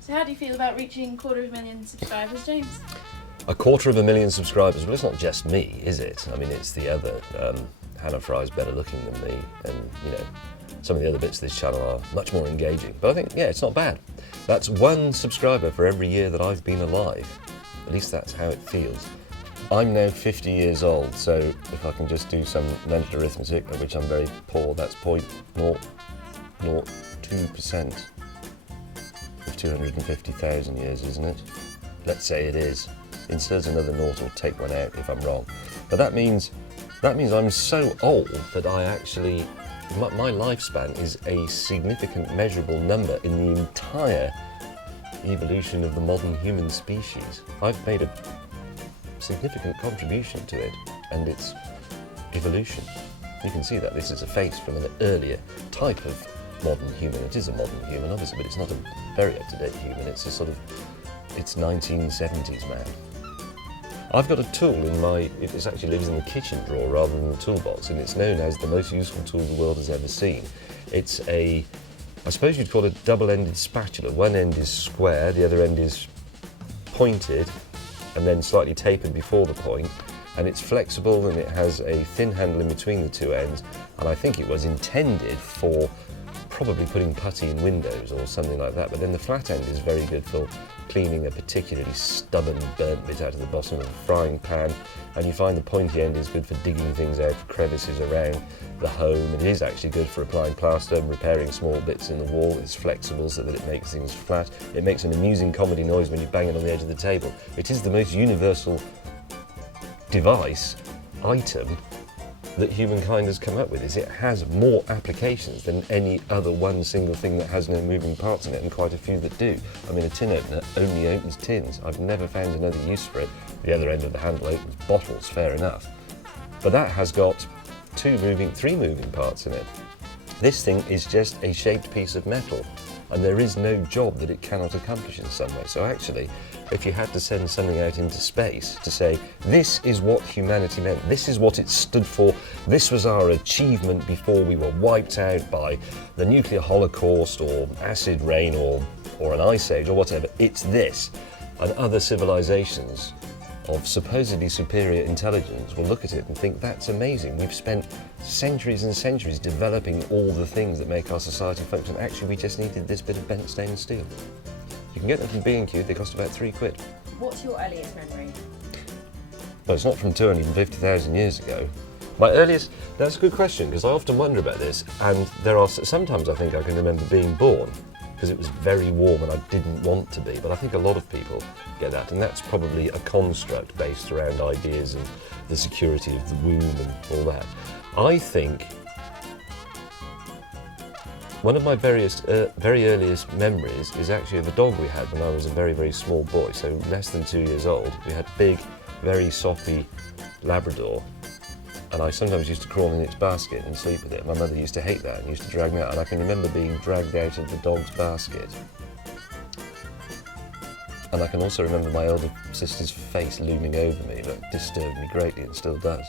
So how do you feel about reaching 250,000 subscribers, James? 250,000 subscribers. Well, it's not just me, is it? I mean, it's the other. Hannah Fry's better looking than me, and some of the other bits of this channel are much more engaging. But I think, yeah, it's not bad. That's 1 subscriber for every year that I've been alive. At least that's how it feels. I'm now 50 years old, so if I can just do some mental arithmetic, of which I'm very poor, that's 0.002% of 250,000 years, isn't it? Let's say it is. Insert another naught or take one out if I'm wrong. But that means I'm so old that I actually, my lifespan is a significant measurable number in the entire evolution of the modern human species. I've made a significant contribution to it and its evolution. You can see that this is a face from an earlier type of modern human. It is a modern human, obviously, but it's not a very up-to-date human. It's a sort of, it's 1970s man. I've got a tool in it actually lives in the kitchen drawer rather than the toolbox, and it's known as the most useful tool the world has ever seen. It's I suppose you'd call it a double-ended spatula. One end is square, the other end is pointed, and then slightly tapered before the point, and it's flexible and it has a thin handle in between the two ends, and I think it was intended for probably putting putty in windows or something like that, but then the flat end is very good for cleaning a particularly stubborn burnt bit out of the bottom of a frying pan, and you find the pointy end is good for digging things out of crevices around the home. It is actually good for applying plaster and repairing small bits in the wall. It's flexible so that it makes things flat. It makes an amusing comedy noise when you bang it on the edge of the table. It is the most universal device, item, that humankind has come up with. It has more applications than any other one single thing that has no moving parts in it, and quite a few that do. I mean, a tin opener only opens tins. I've never found another use for it. The other end of the handle opens bottles, fair enough. But that has got 3 moving parts in it. This thing is just a shaped piece of metal, and there is no job that it cannot accomplish in some way. So actually, if you had to send something out into space to say, this is what humanity meant, this is what it stood for, this was our achievement before we were wiped out by the nuclear holocaust or acid rain or an ice age or whatever, it's this. And other civilizations of supposedly superior intelligence will look at it and think, that's amazing. We've spent centuries and centuries developing all the things that make our society function. Actually, we just needed this bit of bent stainless steel. You can get them from B&Q, they cost about £3. What's your earliest memory? Well, it's not from 250,000 years ago. My earliest, that's a good question, because I often wonder about this, and sometimes I think I can remember being born, because it was very warm and I didn't want to be, but I think a lot of people get that, and that's probably a construct based around ideas and the security of the womb and all that. I think one of my very earliest memories is actually of a dog we had when I was a very, very small boy, so less than 2 years old. We had big, very soppy Labrador, and I sometimes used to crawl in its basket and sleep with it. My mother used to hate that and used to drag me out, and I can remember being dragged out of the dog's basket. And I can also remember my older sister's face looming over me. That disturbed me greatly and still does.